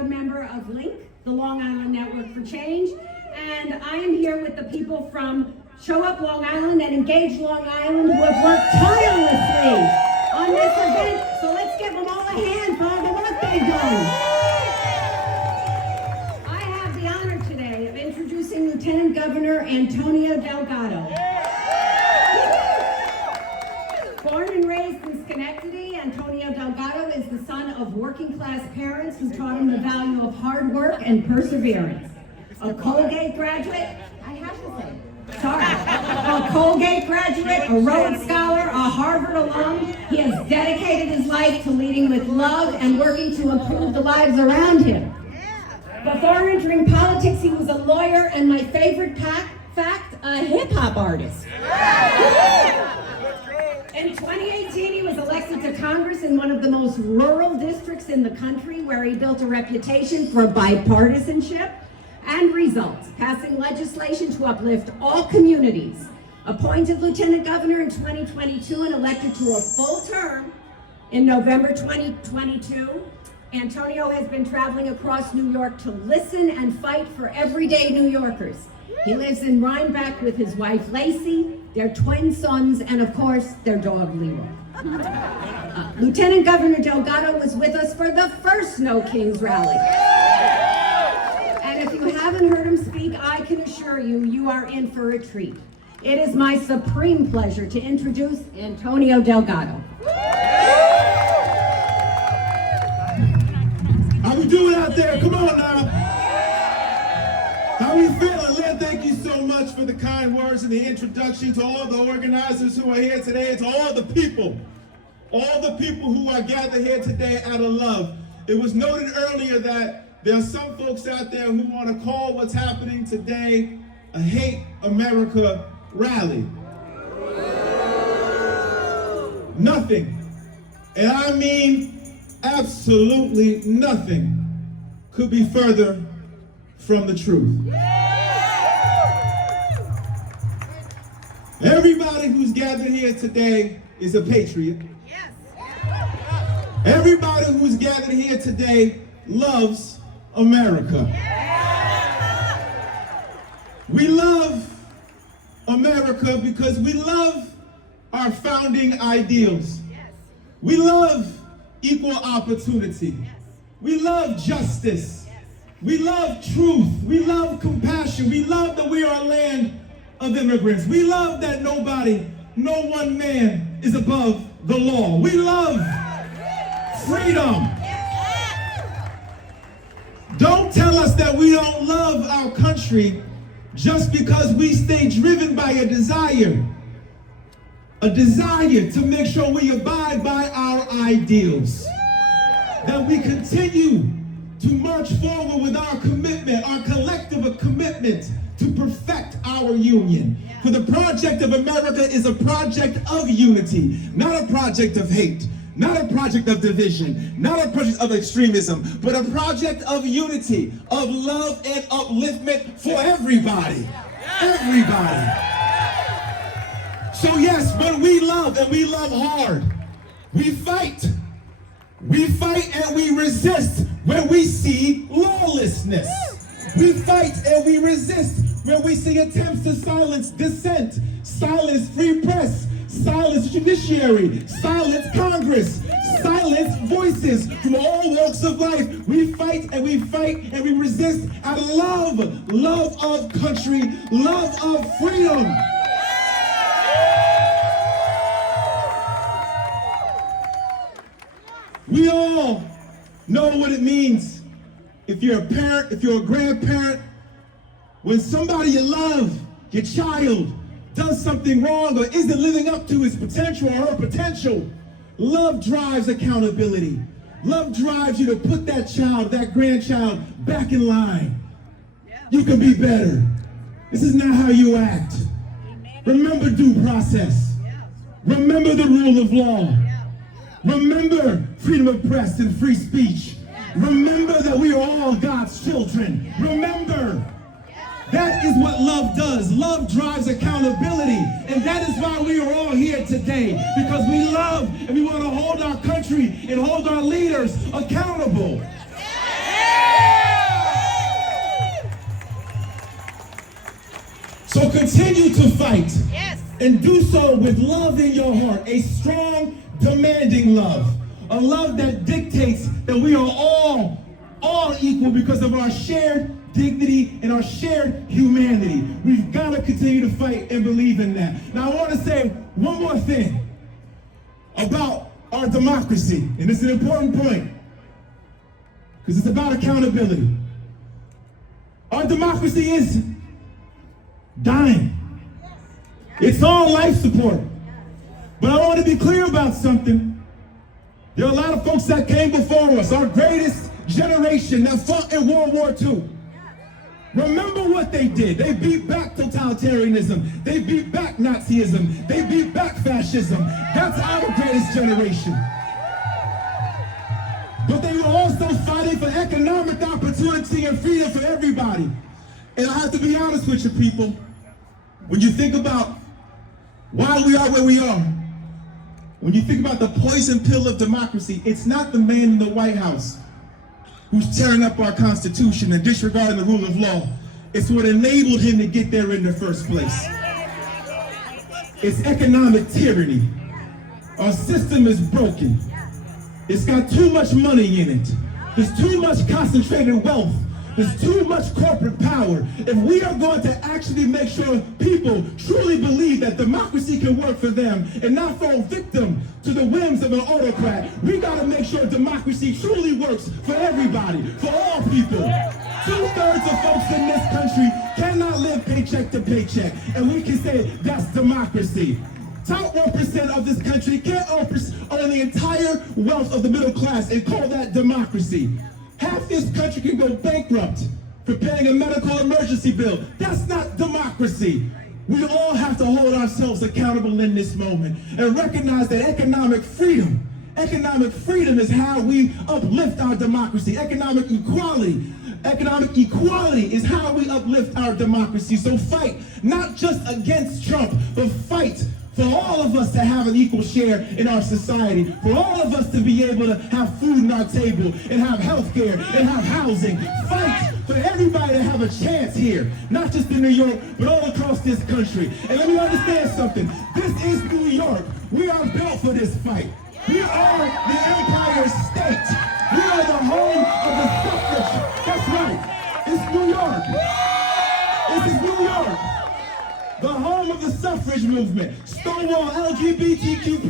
proud member of LINK, the Long Island Network for Change, and I am here with the people from Show Up Long Island and Engage Long Island who have worked tirelessly on this event. So let's give them all a hand for all the work they've done. I have the honor today of introducing Lieutenant Governor Antonio Delgado. Born and raised in Schenectady, Antonio Delgado is the son of working-class parents who taught him the value of hard work and perseverance. A Colgate graduate, I have to say, sorry, a Colgate graduate, a Rhodes Scholar, a Harvard alum, he has dedicated his life to leading with love and working to improve the lives around him. Before entering politics, he was a lawyer and, my favorite fact, a hip-hop artist. In 2018, he was elected to Congress in one of the most rural districts in the country, where he built a reputation for bipartisanship and results, passing legislation to uplift all communities. Appointed Lieutenant Governor in 2022 and elected to a full term in November 2022, Antonio has been traveling across New York to listen and fight for everyday New Yorkers. He lives in Rhinebeck with his wife Lacey, their twin sons, and of course, their dog Leroy. Lieutenant Governor Delgado was with us for the first Snow Kings rally. And if you haven't heard him speak, I can assure you, you are in for a treat. It is my supreme pleasure to introduce Antonio Delgado. How we doing out there? Come on now. How we feeling? Lynn, thank you so much for the kind words and the introduction to all the organizers who are here today, and to all the people who are gathered here today out of love. It was noted earlier that there are some folks out there who want to call what's happening today a Hate America rally. Nothing, and I mean absolutely nothing, could be further from the truth. Everybody who's gathered here today is a patriot. Yes. Everybody who's gathered here today loves America. We love America because we love our founding ideals. We love equal opportunity. We love justice. We love truth. We love compassion. We love that we are a land of immigrants. We love that no one man is above the law. We love freedom. Don't tell us that we don't love our country just because we stay driven by a desire to make sure we abide by our ideals, that we continue to march forward with our commitment, our collective commitment to perfect our union. For the project of America is a project of unity, not a project of hate, not a project of division, not a project of extremism, but a project of unity, of love and upliftment for everybody. Everybody. So yes, when we love, and we love hard, we fight. We fight and we resist when we see lawlessness. We fight and we resist when we see attempts to silence dissent, silence free press, silence judiciary, silence Congress, silence voices from all walks of life. We fight and we resist out of love of country, love of freedom. We all know what it means if you're a parent, if you're a grandparent, when somebody you love, your child, does something wrong or isn't living up to his potential or her potential. Love drives accountability. Love drives you to put that child, that grandchild, back in line. You can be better. This is not how you act. Remember due process. Remember the rule of law. Remember freedom of press and free speech. Remember that we are all God's children. Remember, that is what love does. Love drives accountability. And that is why we are all here today. Because we love and we want to hold our country and hold our leaders accountable. So continue to fight. Yes. And do so with love in your heart, a strong, demanding love. A love that dictates that we are all equal because of our shared dignity and our shared humanity. We've got to continue to fight and believe in that. Now I want to say one more thing about our democracy, and it's an important point because it's about accountability. Our democracy is dying. It's on life support. But I want to be clear about something. There are a lot of folks that came before us, our greatest generation that fought in World War II. Remember what they did. They beat back totalitarianism. They beat back Nazism. They beat back fascism. That's our greatest generation. But they were also fighting for economic opportunity and freedom for everybody. And I have to be honest with you people, when you think about why we are where we are, when you think about the poison pill of democracy, it's not the man in the White House who's tearing up our Constitution and disregarding the rule of law. It's what enabled him to get there in the first place. It's economic tyranny. Our system is broken. It's got too much money in it. There's too much concentrated wealth. There's too much corporate power. If we are going to actually make sure people truly believe that democracy can work for them and not fall victim to the whims of an autocrat, we got to make sure democracy truly works for everybody, for all people. 2/3 of folks in this country cannot live paycheck to paycheck, and we can say that's democracy. Top 1% of this country can't own the entire wealth of the middle class and call that democracy. Half this country can go bankrupt for paying a medical emergency bill. That's not democracy. We all have to hold ourselves accountable in this moment and recognize that economic freedom is how we uplift our democracy. Economic equality is how we uplift our democracy. So fight, not just against Trump, but fight for all of us to have an equal share in our society, for all of us to be able to have food on our table and have health care and have housing. Fight for everybody to have a chance here, not just in New York, but all across this country. And let me understand something. This is New York. We are built for this fight. We are the Empire State. We are the home of the suffrage. That's right. It's New York. This is New York. The home of the suffrage movement, Stonewall, LGBTQ+,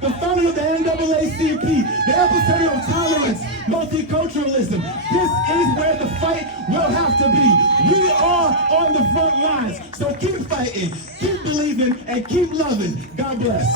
the founding of the NAACP, the epicenter of tolerance, multiculturalism. This is where the fight will have to be. We are on the front lines, so keep fighting, keep believing, and keep loving. God bless.